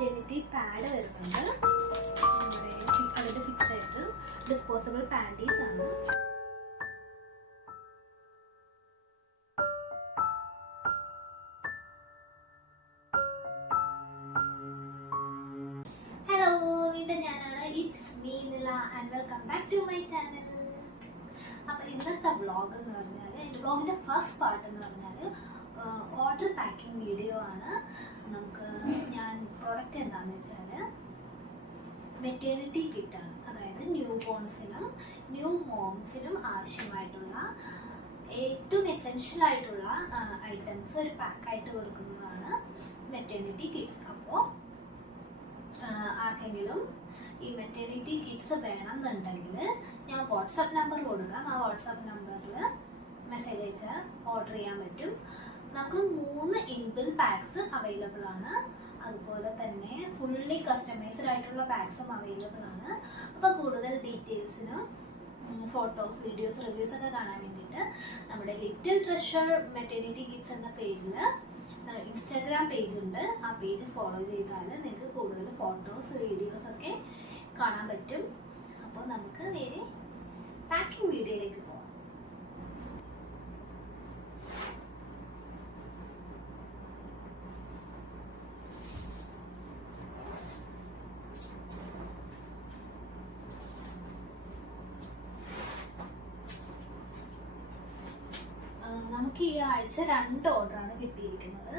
Maternity pad വരുന്നുണ്ട്. നമ്മുടെ അതിൻ്റെ ഫിക്സ് ആയിട്ട് ഡിസ്പോസിബിൾ പാൻറ്റീസ് ആണ്. ഹലോ, വീണ്ടും ഞാനാണ്. It's me Nila and welcome back to my channel. അപ്പോൾ ഇന്നത്തെ വ്ളോഗ് എന്ന് പറഞ്ഞാൽ, എൻ്റെ വ്ളോഗിൻ്റെ ഫസ്റ്റ് പാർട്ട് എന്ന് പറഞ്ഞാൽ ഓർഡർ പാക്കിംഗ് വീഡിയോ ആണ്. ഞാൻ പ്രോഡക്റ്റ് എന്താണെന്ന് വെച്ചാൽ മെറ്റേണിറ്റി കിറ്റാണ്. അതായത് ന്യൂ ബോൺസിനും ന്യൂ മോംസിനും ആവശ്യമായിട്ടുള്ള ഏറ്റവും എസെൻഷ്യൽ ആയിട്ടുള്ള ഐറ്റംസ് ഒരു പാക്കായിട്ട് കൊടുക്കുന്നതാണ് മെറ്റേണിറ്റി കിറ്റ്സ്. അപ്പോൾ ആർക്കെങ്കിലും ഈ മെറ്റേണിറ്റി കിറ്റ്സ് വേണമെന്നുണ്ടെങ്കിൽ ഞാൻ വാട്സാപ്പ് നമ്പർ കൊടുക്കാം. ആ വാട്സാപ്പ് നമ്പറിൽ മെസ്സേജ് അയച്ചാൽ ഓർഡർ ചെയ്യാൻ പറ്റും. നമുക്ക് 3 ഇൻബിൽ പാക്സ് അവൈലബിൾ ആണ്. അതുപോലെ തന്നെ ഫുള്ളി കസ്റ്റമൈസ്ഡ് ആയിട്ടുള്ള പാക്സും അവൈലബിൾ ആണ്. അപ്പോൾ കൂടുതൽ ഡീറ്റെയിൽസിനും ഫോട്ടോസ്, വീഡിയോസ്, റിവ്യൂസ് ഒക്കെ കാണാൻ വേണ്ടിയിട്ട് നമ്മുടെ ലിറ്റിൽ ട്രഷർ മെറ്റേണിറ്റി കിറ്റ്സ് എന്ന പേജിൽ ഇൻസ്റ്റാഗ്രാം പേജ് ഉണ്ട്. ആ പേജ് ഫോളോ ചെയ്താൽ നിങ്ങൾക്ക് കൂടുതൽ ഫോട്ടോസ്, വീഡിയോസ് ഒക്കെ കാണാൻ പറ്റും. അപ്പോൾ നമുക്ക് നേരെ പാക്കിംഗ് വീഡിയോയിലേക്ക് പോകാം. നമുക്ക് ഈ ആഴ്ച 2 ഓർഡറാണ് കിട്ടിയിരിക്കുന്നത്.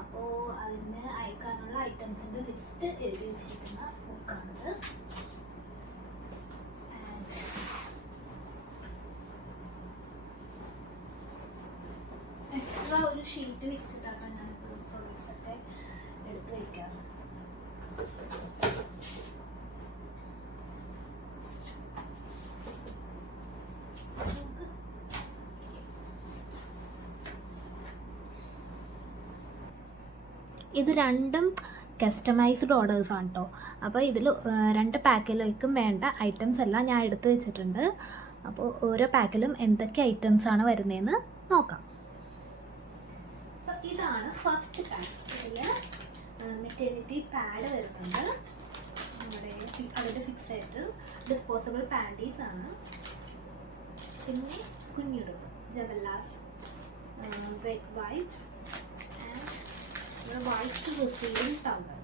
അപ്പോൾ അതിന് അയക്കാനുള്ള ഐറ്റംസിൻ്റെ ലിസ്റ്റ് എഴുതി വെച്ചിരിക്കുന്ന ബുക്കാണിത്. എക്സ്ട്രാ ഒരു ഷീറ്റ് വെച്ചിട്ടാണ് ഞാൻ പ്രൊഡക്ട്സൊക്കെ എടുത്ത് വയ്ക്കാറ്. ഇത് രണ്ടും കസ്റ്റമൈസ്ഡ് ഓർഡേഴ്സ് ആണ് കേട്ടോ. അപ്പോൾ ഇതിൽ 2 പാക്കിലേക്കും വേണ്ട ഐറ്റംസ് എല്ലാം ഞാൻ എടുത്ത് വെച്ചിട്ടുണ്ട്. അപ്പോൾ ഓരോ പാക്കിലും എന്തൊക്കെ ഐറ്റംസ് ആണ് വരുന്നതെന്ന് നോക്കാം. അപ്പോൾ ഇതാണ് ഫസ്റ്റ് പാക്ക്. ഇതിൽ മെറ്റേണിറ്റി പാഡ് വരുന്നുണ്ട്. നമ്മുടെ അതിൻ്റെ ഫിക്സ് ആയിട്ട് ഡിസ്പോസിബിൾ പാൻറ്റീസ് ആണ്. പിന്നെ കുഞ്ഞുടുപ്പ്, ജവല്ലാസ്, wet wipes white receiving towel.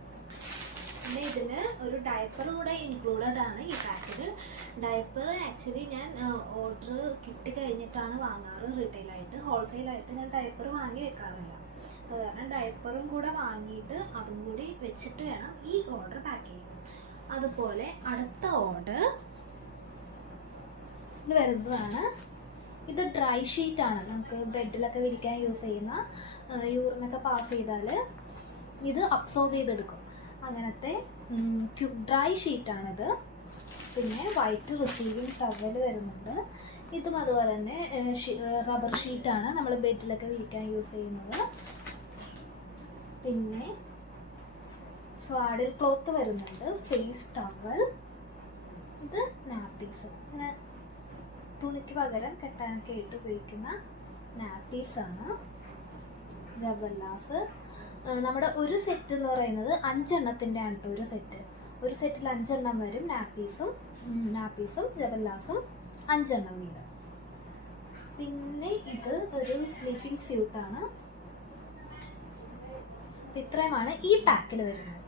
പിന്നെ ഇതിന് ഒരു ഡയപ്പർ കൂടെ ഇൻക്ലൂഡഡ് ആണ് ഈ പാക്കിൽ. ഡയപ്പർ ആക്ച്വലി ഞാൻ ഓർഡർ കിട്ടി കഴിഞ്ഞിട്ടാണ് വാങ്ങാറ്. റീറ്റെയിലായിട്ട്, ഹോൾസെയിലായിട്ട് ഞാൻ ഡയപ്പർ വാങ്ങി വെക്കാറില്ല. അത് കാരണം ഡയപ്പറും കൂടെ വാങ്ങിയിട്ട് അതും കൂടി വെച്ചിട്ട് വേണം ഈ ഓർഡർ പാക്ക് ചെയ്യാൻ. അതുപോലെ അടുത്ത ഓർഡർ ഇത് വരുന്നതാണ്. ഇത് ഡ്രൈ ഷീറ്റാണ്. നമുക്ക് ബെഡിലൊക്കെ വിരിക്കാൻ യൂസ് ചെയ്യുന്ന, യൂറിനൊക്കെ പാസ് ചെയ്താൽ ഇത് അബ്സോർബ് ചെയ്തെടുക്കും. അങ്ങനത്തെ ഡ്രൈ ഷീറ്റാണിത്. പിന്നെ വൈറ്റ് റിസീവിംഗ് ടവൽ വരുന്നുണ്ട്. ഇതും അതുപോലെ തന്നെ റബ്ബർ ഷീറ്റാണ്, നമ്മൾ ബെഡിലൊക്കെ വിരിക്കാൻ യൂസ് ചെയ്യുന്നത്. പിന്നെ സ്വാഡിൽ ക്ലോത്ത് വരുന്നുണ്ട്, ഫേസ് ടവൽ. ഇത് നാപ്പീസ്, ഇങ്ങനെ തുണിക്ക് പകരം കെട്ടാനൊക്കെ ആയിട്ട് ഉപയോഗിക്കുന്ന നാപ്പീസാണ്. ജവല്ലാസ് നമ്മുടെ ഒരു സെറ്റ് എന്ന് പറയുന്നത് 5 എണ്ണത്തിൻ്റെ ആണ് കേട്ടോ. ഒരു സെറ്റിൽ 5 എണ്ണം വരും. നാപ്പീസും ജവല്ലാസും 5 എണ്ണം വീതം. പിന്നെ ഇത് ഒരു സ്ലീപ്പിംഗ് സ്യൂട്ടാണ്. ഇത്രയുമാണ് ഈ പാക്കിൽ വരുന്നത്.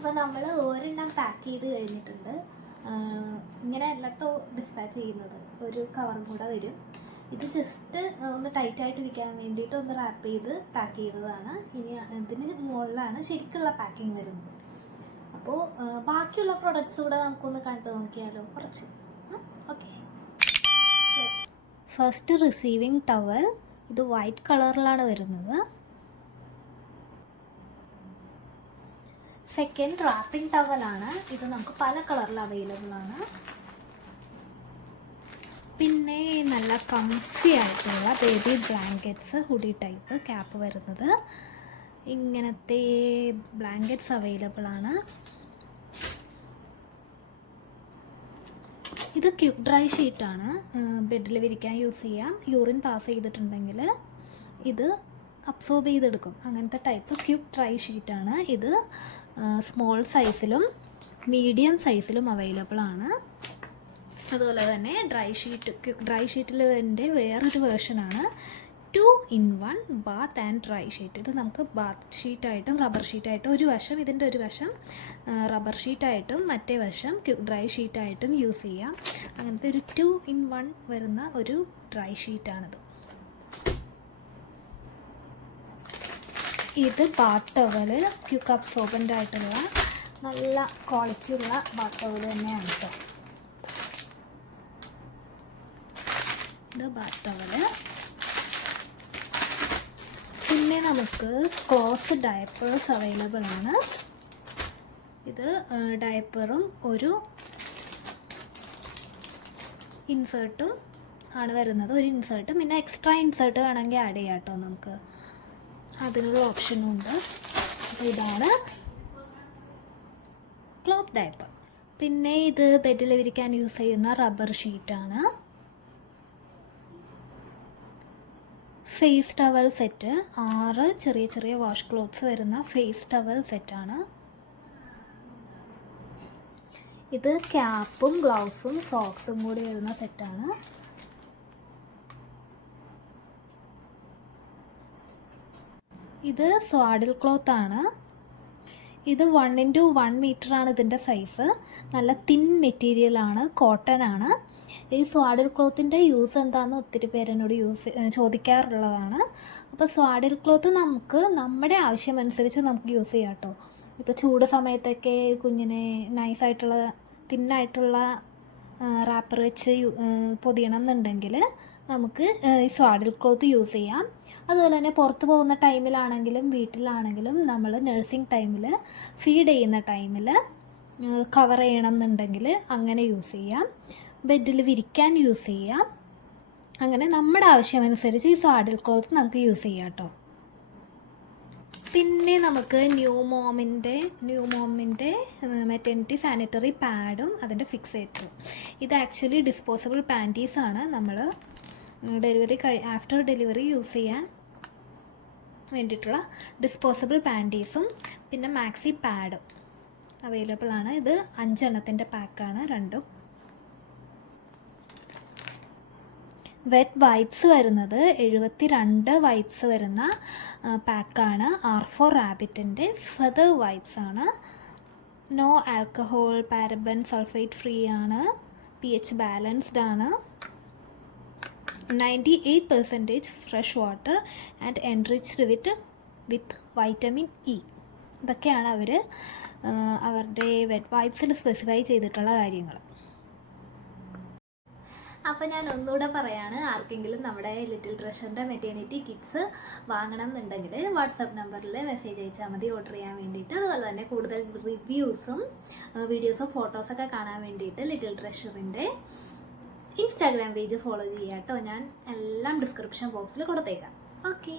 അപ്പോൾ നമ്മൾ ഒരെണ്ണം പാക്ക് ചെയ്ത് കഴിഞ്ഞിട്ടുണ്ട്. ഇങ്ങനെ അല്ലട്ടോ ഡിസ്പാച്ച് ചെയ്യുന്നത്, ഒരു കവറും കൂടെ വരും. ഇത് ജസ്റ്റ് ഒന്ന് ടൈറ്റായിട്ടിരിക്കാൻ വേണ്ടിയിട്ട് ഒന്ന് റാപ്പ് ചെയ്ത് പാക്ക് ചെയ്തതാണ്. ഇനി ഇതിന് മുകളിലാണ് ശരിക്കുള്ള പാക്കിങ് വരുന്നത്. അപ്പോൾ ബാക്കിയുള്ള പ്രൊഡക്ട്സ് കൂടെ നമുക്കൊന്ന് കണ്ടു നോക്കിയാലോ കുറച്ച്. ഓക്കെ, ഫസ്റ്റ് റിസീവിങ് ടവൽ, ഇത് വൈറ്റ് കളറിലാണ് വരുന്നത്. സെക്കൻഡ് റാപ്പിംഗ് ടവലാണ്, ഇത് നമുക്ക് പല കളറിൽ അവൈലബിൾ ആണ്. പിന്നെ നല്ല കംഫി ആയിട്ടുള്ള baby blankets, hoodie type cap വരുന്നത്. ഇങ്ങനത്തെ ബ്ലാങ്കറ്റ്സ് അവൈലബിൾ ആണ്. ഇത് ക്വിക്ക് ഡ്രൈ ഷീറ്റാണ്, ബെഡിൽ വിരിക്കാൻ യൂസ് ചെയ്യാം. യൂറിൻ പാസ് ചെയ്തിട്ടുണ്ടെങ്കിൽ ഇത് അബ്സോർബ് ചെയ്തെടുക്കും. അങ്ങനത്തെ ടൈപ്പ് ക്വിക്ക് ഡ്രൈ ഷീറ്റാണ്. ഇത് സ്മോൾ സൈസിലും മീഡിയം സൈസിലും അവൈലബിൾ ആണ്. അതുപോലെ തന്നെ ക്വിക്ക് ഡ്രൈ ഷീറ്റിൽ എൻ്റെ വേറൊരു വേർഷനാണ് 2-in-1 bath and dry sheet. ഇത് നമുക്ക് ബാത്ത് ഷീറ്റായിട്ടും റബ്ബർ ഷീറ്റായിട്ടും, ഒരു വശം ഇതിൻ്റെ ഒരു വശം റബ്ബർ ഷീറ്റായിട്ടും മറ്റേ വശം ക്വിക്ക് ഡ്രൈ ഷീറ്റായിട്ടും യൂസ് ചെയ്യാം. അങ്ങനത്തെ ഒരു 2-in-1 വരുന്ന ഒരു ഡ്രൈ ഷീറ്റാണിത്. ഇത് ബാത്ത് ടവൽ, ക്വിക്ക് അബ്സോർബൻ്റ് ആയിട്ടുള്ള നല്ല ക്വാളിറ്റി ഉള്ള ബാത്ത് ടവൽ തന്നെയാണ് കേട്ടോ. ഇത് ബാത്ത് ടവൽ. പിന്നെ നമുക്ക് ക്ലോത്ത് ഡയപ്പേഴ്സ് അവൈലബിൾ ആണ്. ഇത് ഡയപ്പറും ഒരു ഇൻസേർട്ടും ആണ് വരുന്നത്. ഒരു ഇൻസേർട്ടും പിന്നെ എക്സ്ട്രാ ഇൻസേർട്ട് വേണമെങ്കിൽ ആഡ് ചെയ്യാം കേട്ടോ, നമുക്ക് അതിനുള്ള ഓപ്ഷനും ഉണ്ട്. അപ്പോൾ ഇതാണ് ക്ലോത്ത് ഡയപ്പർ. പിന്നെ ഇത് ബെഡിൽ വിരിക്കാൻ യൂസ് ചെയ്യുന്ന റബ്ബർ ഷീറ്റാണ്. ഫേസ് ടവൽ സെറ്റ്, 6 ചെറിയ ചെറിയ വാഷ് ക്ലോത്ത്സ് വരുന്ന ഫേസ് ടവൽ സെറ്റാണ്. ഇത് ക്യാപ്പും ഗ്ലൗസും സോക്സും കൂടി വരുന്ന സെറ്റാണ്. ഇത് സ്വാഡിൽ ക്ലോത്ത് ആണ്. ഇത് 1x1 മീറ്ററാണ് ഇതിൻ്റെ സൈസ്. നല്ല തിൻ മെറ്റീരിയലാണ്, കോട്ടൺ ആണ്. ഈ സ്വാഡിൽ ക്ലോത്തിൻ്റെ യൂസ് എന്താണെന്ന് ഒത്തിരി പേരെന്നോട് ചോദിക്കാറുള്ളതാണ്. അപ്പോൾ സ്വാഡിൽ ക്ലോത്ത് നമുക്ക് നമ്മുടെ ആവശ്യമനുസരിച്ച് നമുക്ക് യൂസ് ചെയ്യാം കേട്ടോ. ഇപ്പോൾ ചൂട് സമയത്തൊക്കെ കുഞ്ഞിനെ നൈസായിട്ടുള്ള തിന്നായിട്ടുള്ള റാപ്പർ വെച്ച് പൊതിയണം എന്നുണ്ടെങ്കിൽ നമുക്ക് ഈ സ്വാഡിൽ ക്ലോത്ത് യൂസ് ചെയ്യാം. അതുപോലെ തന്നെ പുറത്ത് പോകുന്ന ടൈമിലാണെങ്കിലും വീട്ടിലാണെങ്കിലും നമ്മൾ നഴ്സിംഗ് ടൈമിൽ ഫീഡ് ചെയ്യുന്ന ടൈമിൽ കവർ ചെയ്യണം എന്നുണ്ടെങ്കിൽ അങ്ങനെ യൂസ് ചെയ്യാം. ബെഡിൽ വിരിക്കാൻ യൂസ് ചെയ്യാം. അങ്ങനെ നമ്മുടെ ആവശ്യമനുസരിച്ച് ഈ സ്വാഡിൽ ക്ലോത്ത് നമുക്ക് യൂസ് ചെയ്യാം കേട്ടോ. പിന്നെ നമുക്ക് ന്യൂ മോമിൻ്റെ മെറ്റർണിറ്റി സാനിറ്ററി പാഡും അതിൻ്റെ ഫിക്സേറ്ററും. ഇത് ആക്ച്വലി ഡിസ്പോസിബിൾ പാൻറ്റീസാണ്. നമ്മൾ ആഫ്റ്റർ ഡെലിവറി യൂസ് ചെയ്യാൻ വേണ്ടിയിട്ടുള്ള ഡിസ്പോസിബിൾ പാൻറ്റീസും പിന്നെ മാക്സി പാഡും അവൈലബിൾ ആണ്. ഇത് 5 എണ്ണത്തിൻ്റെ പാക്കാണ് രണ്ടും. വെറ്റ് വൈപ്സ് വരുന്നത് 72 വൈപ്സ് വരുന്ന പാക്കാണ്. R4 റാബിറ്റിൻ്റെ ഫെദർ വൈപ്സ് ആണ്. No alcohol, paraben, sulphate free ആണ്. pH ബാലൻസ്ഡ് ആണ്. 98% fresh water and enriched with vitamin E. ഇതൊക്കെയാണ് അവർ അവരുടെ വെറ്റ് വൈപ്സിൽ സ്പെസിഫൈ ചെയ്തിട്ടുള്ള കാര്യങ്ങൾ. അപ്പോൾ ഞാൻ ഒന്നുകൂടെ പറയാണ്, ആർക്കെങ്കിലും നമ്മുടെ ലിറ്റിൽ ട്രഷറിൻ്റെ മെറ്റേണിറ്റി കിറ്റ്സ് വാങ്ങണം എന്നുണ്ടെങ്കിൽ വാട്സപ്പ് നമ്പറിൽ മെസ്സേജ് അയച്ചാൽ മതി ഓർഡർ ചെയ്യാൻ വേണ്ടിയിട്ട്. അതുപോലെ തന്നെ കൂടുതൽ റിവ്യൂസും വീഡിയോസും ഫോട്ടോസൊക്കെ കാണാൻ വേണ്ടിയിട്ട് ലിറ്റിൽ ട്രഷറിൻ്റെ ഇൻസ്റ്റാഗ്രാം പേജ് ഫോളോ ചെയ്യാം കേട്ടോ. ഞാൻ എല്ലാം ഡിസ്ക്രിപ്ഷൻ ബോക്സിൽ കൊടുത്തേക്കാം. ഓക്കേ.